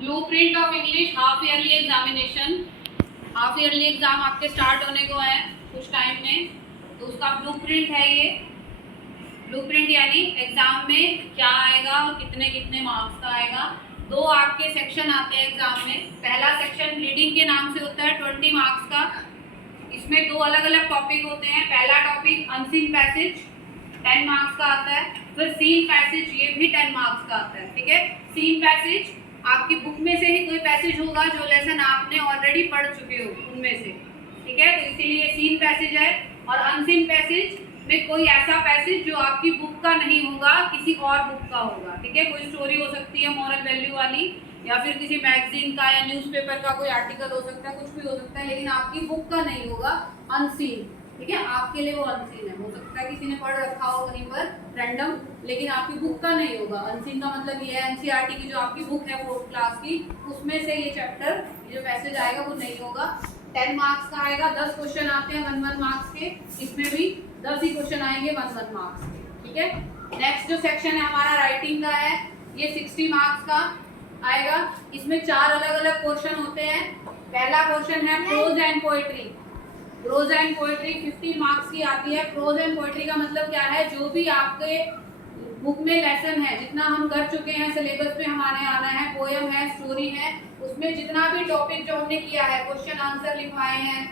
Blueprint of English half yearly examination. Half yearly exam आपके start होने को है कुछ टाइम में, तो उसका ब्लूप्रिंट है ये। ब्लूप्रिंट यानी एग्जाम में क्या आएगा और कितने कितने मार्क्स का आएगा। दो आपके सेक्शन आते हैं एग्जाम में। पहला सेक्शन रीडिंग के नाम से होता है 20 मार्क्स का। इसमें दो अलग अलग टॉपिक होते हैं। पहला टॉपिक अनसीन पैसेज 10 मार्क्स का आता है। फिर सीन पैसेज, ये भी 10 मार्क्स का आता है। ठीक है, सीन पैसेज आपकी बुक में से ही कोई पैसेज होगा जो लेसन आपने ऑलरेडी पढ़ चुके हो उनमें से। ठीक है, तो इसीलिए सीन पैसेज है। और अनसीन पैसेज में कोई ऐसा पैसेज जो आपकी बुक का नहीं होगा, किसी और बुक का होगा। ठीक है, कोई स्टोरी हो सकती है मॉरल वैल्यू वाली, या फिर किसी मैगजीन का या न्यूज़पेपर का कोई आर्टिकल हो सकता है, कुछ भी हो सकता है, लेकिन आपकी बुक का नहीं होगा, अनसीन। ठीक है, आपके लिए वो अनसीन है। हो सकता है किसी ने पढ़ रखा हो कहीं पर रैंडम, लेकिन आपकी बुक का नहीं होगा। अनसीन का मतलब ये है एनसीईआरटी की जो आपकी बुक है 4th क्लास की, उसमें से ये चैप्टर जो पैसेज आएगा वो नहीं होगा। 10 मार्क्स का आएगा। 10 क्वेश्चन आते हैं 1 मार्क्स के। इसमें भी 10 ही क्वेश्चन आएंगे 1 मार्क्स के। ठीक है, नेक्स्ट जो सेक्शन है हमारा राइटिंग का है, ये 60 मार्क्स का आएगा। इसमें 4 अलग अलग क्वेश्चन होते हैं। पहला क्वेश्चन है prose and poetry. Prose and poetry 15 marks की आती है। प्रोज एंड पोएट्री का मतलब क्या है, जो भी आपके बुक में लेसन है, जितना हम कर चुके हैं सिलेबस में हमारे आना है, पोयम है, स्टोरी है, उसमें जितना भी टॉपिक जो हमने किया है, क्वेश्चन आंसर लिखवाए हैं,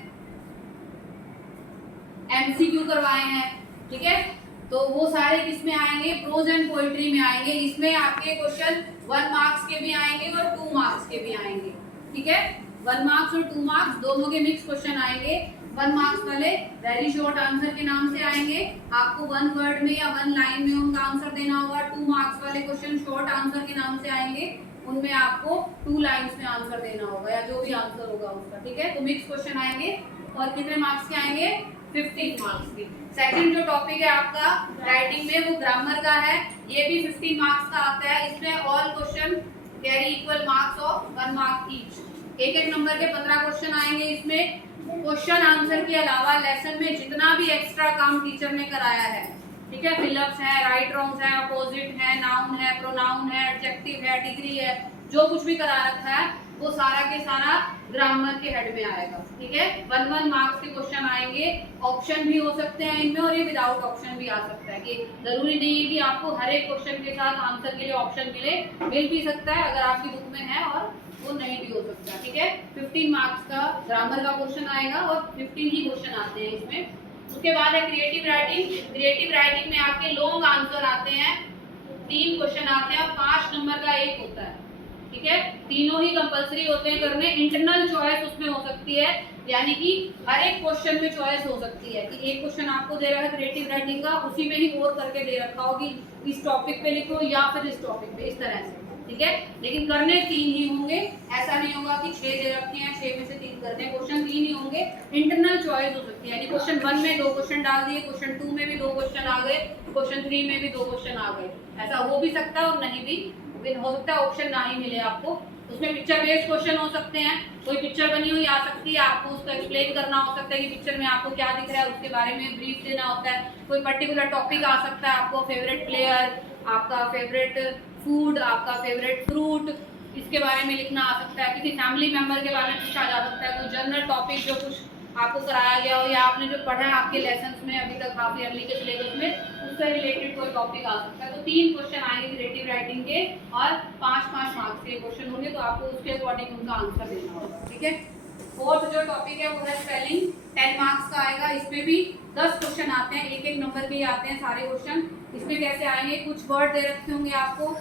एमसीक्यू करवाए हैं, ठीक है, तो वो सारे किसमें आएंगे, प्रोज एंड पोएट्री में आएंगे। इसमें आपके क्वेश्चन 1 मार्क्स के भी आएंगे और 2 मार्क्स के भी आएंगे। ठीक है, 1 मार्क्स और 2 मार्क्स दोनों के मिक्स क्वेश्चन आएंगे। 1 मार्क्स वाले वेरी शॉर्ट आंसर के नाम से आएंगे, आपको 1 वर्ड में या 1 लाइन में उनका आंसर देना होगा। 2 मार्क्स वाले क्वेश्चन शॉर्ट आंसर के नाम से आएंगे, उनमें आपको 2 लाइंस में आंसर देना होगा या जो भी आंसर होगा उसका। ठीक है, तो मिक्स क्वेश्चन आएंगे और कितने मार्क्स के आएंगे, 15 मार्क्स के। सेकंड जो टॉपिक है आपका राइटिंग में, वो ग्रामर का है। ये भी 15 मार्क्स का आता है। इसमें all question carry equal marks of 1 mark each. एक एक नंबर के 15 क्वेश्चन आएंगे। इसमें क्वेश्चन आंसर के अलावा लेसन में जितना भी एक्स्ट्रा काम टीचर ने कराया है, ठीक है, फिलअप्स है, राइट रॉन्ग्स है, अपोजिट है, नाउन है, प्रोनाउन है, एडजेक्टिव है, डिग्री है, जो कुछ भी करा रखा है वो सारा के सारा ग्रामर के हेड में आएगा। ठीक है, 1 मार्क्स के क्वेश्चन आएंगे। ऑप्शन भी हो सकते हैं इनमें, और ये विदाउट ऑप्शन भी आ सकता है, कि जरूरी नहीं है कि आपको हर एक क्वेश्चन के साथ आंसर के लिए ऑप्शन मिल भी सकता है अगर आपकी बुक में है, और वो नहीं भी हो सकता। ठीक है, 15 मार्क्स का ग्रामर का क्वेश्चन आएगा और 15 ही क्वेश्चन आते हैं इसमें। उसके बाद है क्रिएटिव राइटिंग। क्रिएटिव राइटिंग में आपके लॉन्ग आंसर आते हैं, 3 क्वेश्चन आते हैं और 5 नंबर का एक होता है। ठीक है, तीनों ही कंपलसरी होते हैं करने। इंटरनल चॉइस उसमें हो सकती है, यानी कि हर एक क्वेश्चन में चॉइस हो सकती है कि एक क्वेश्चन आपको दे रहा है क्रिएटिव राइटिंग का, उसी में ही और करके दे रखा हो कि इस टॉपिक पे लिखो या फिर इस टॉपिक पे, इस तरह से। ठीक है, लेकिन करने 3 ही होंगे। ऐसा नहीं होगा कि 6 दे रखे हैं 6 में से 3 करते हैं, क्वेश्चन 3 ही होंगे। इंटरनल चॉइस हो सकती है, यानी क्वेश्चन 1 में 2 क्वेश्चन डाल दिए, क्वेश्चन 2 में भी 2 क्वेश्चन आ गए, क्वेश्चन 3 में भी 2 क्वेश्चन आ गए। ऐसा हो भी सकता है और नहीं भी हो सकता है, ऑप्शन ना ही मिले आपको। उसमें पिक्चर बेस्ड क्वेश्चन हो सकते हैं, कोई पिक्चर बनी हुई आ सकती है, आपको उसको एक्सप्लेन करना हो सकता है कि पिक्चर में आपको क्या दिख रहा है, उसके बारे में ब्रीफ देना होता है। कोई पर्टिकुलर टॉपिक आ सकता है, आपको फेवरेट प्लेयर, आपका फेवरेट फूड, आपका फेवरेट फ्रूट, इसके बारे में लिखना आ सकता है। किसी फैमिली मेंबर के बारे में पूछा जा सकता है, कोई जनरल टॉपिक जो कुछ आपको कराया गया हो या आपने जो पढ़ा है आपके लेसन्स में अभी तक हाफ ईयरली के सिलेबस में, उससे रिलेटेड कोई टॉपिक आ सकता है। तो 3 क्वेश्चन आएंगे क्रिएटिव राइटिंग के और 5-5 मार्क्स के क्वेश्चन होंगे, तो आपको उसके अकॉर्डिंग उनका आंसर देना होगा। ठीक है, फोर्थ जो टॉपिक है वो है स्पेलिंग, 10 मार्क्स का आएगा। इसमें भी 10 क्वेश्चन आते हैं, एक एक नंबर के ही आते हैं सारे क्वेश्चन। इसमें कैसे आएंगे, कुछ वर्ड दे रखे होंगे आपको,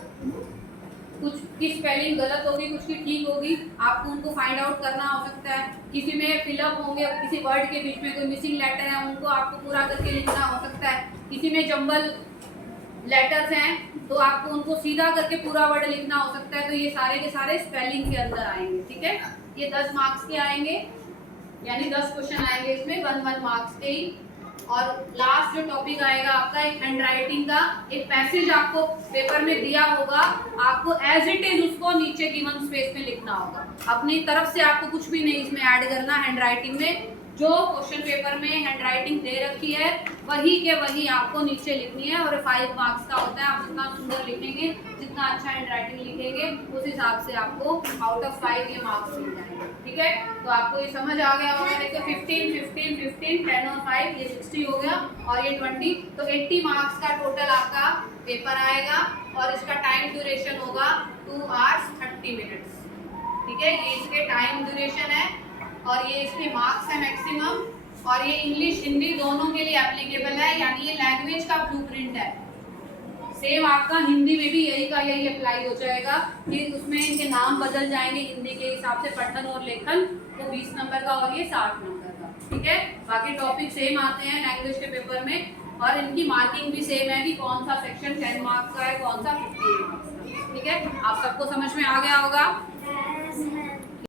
कुछ की स्पेलिंग गलत होगी, कुछ की ठीक होगी, आपको उनको फाइंड आउट करना हो सकता है। किसी में फिलअप होंगे, किसी वर्ड के बीच में कोई मिसिंग लेटर है, उनको आपको पूरा करके लिखना हो सकता है। किसी में जंबल लेटर्स हैं तो आपको उनको सीधा करके पूरा वर्ड लिखना हो सकता है। तो ये सारे के सारे स्पेलिंग के अंदर आएंगे। ठीक है, ये 10 मार्क्स के आएंगे, यानी 10 क्वेश्चन आएंगे इसमें 1 मार्क्स के ही। और लास्ट जो टॉपिक आएगा आपका एक हैंड राइटिंग का, एक पैसेज आपको पेपर में दिया होगा, आपको एज इट इज उसको नीचे गिवन स्पेस में लिखना होगा। अपनी तरफ से आपको कुछ भी नहीं इसमें ऐड करना। हैंड राइटिंग में जो क्वेश्चन पेपर में हैंड राइटिंग दे रखी है वही के वही आपको नीचे लिखनी है, और 5 मार्क्स का होता है। आप जितना सुंदर लिखेंगे, जितना अच्छा हैंड राइटिंग लिखेंगे उस हिसाब से आपको आउट ऑफ 5 ये मार्क्स मिल जाएंगे। ठीक है, तो आपको ये समझ आ गया होगा। देखो 15 15 15 10 और 5 ये 60 हो गया और ये 20, तो 80 मार्क्स का टोटल आपका पेपर आएगा और इसका टाइम ड्यूरेशन होगा 2 hours 30 minutes। ठीक है, ये इसके टाइम ड्यूरेशन है और ये इसके मार्क्स है मैक्सिमम, और ये इंग्लिश हिंदी दोनों के लिए एप्लीकेबल है, यानी ये लैंग्वेज का ब्लूप्रिंट है। सेम आपका हिंदी में भी यही का यही अप्लाई हो जाएगा कि उसमें इनके नाम बदल जाएंगे हिंदी के हिसाब से, पठन और लेखन तो 20 नंबर का और ये 60 नंबर का। ठीक है, बाकी टॉपिक सेम आते हैं लैंग्वेज के पेपर में और इनकी मार्किंग भी सेम है कि कौन सा सेक्शन 10 मार्क्स का है, कौन सा 15 मार्क्स का। ठीक है, आप सबको समझ में आ गया होगा।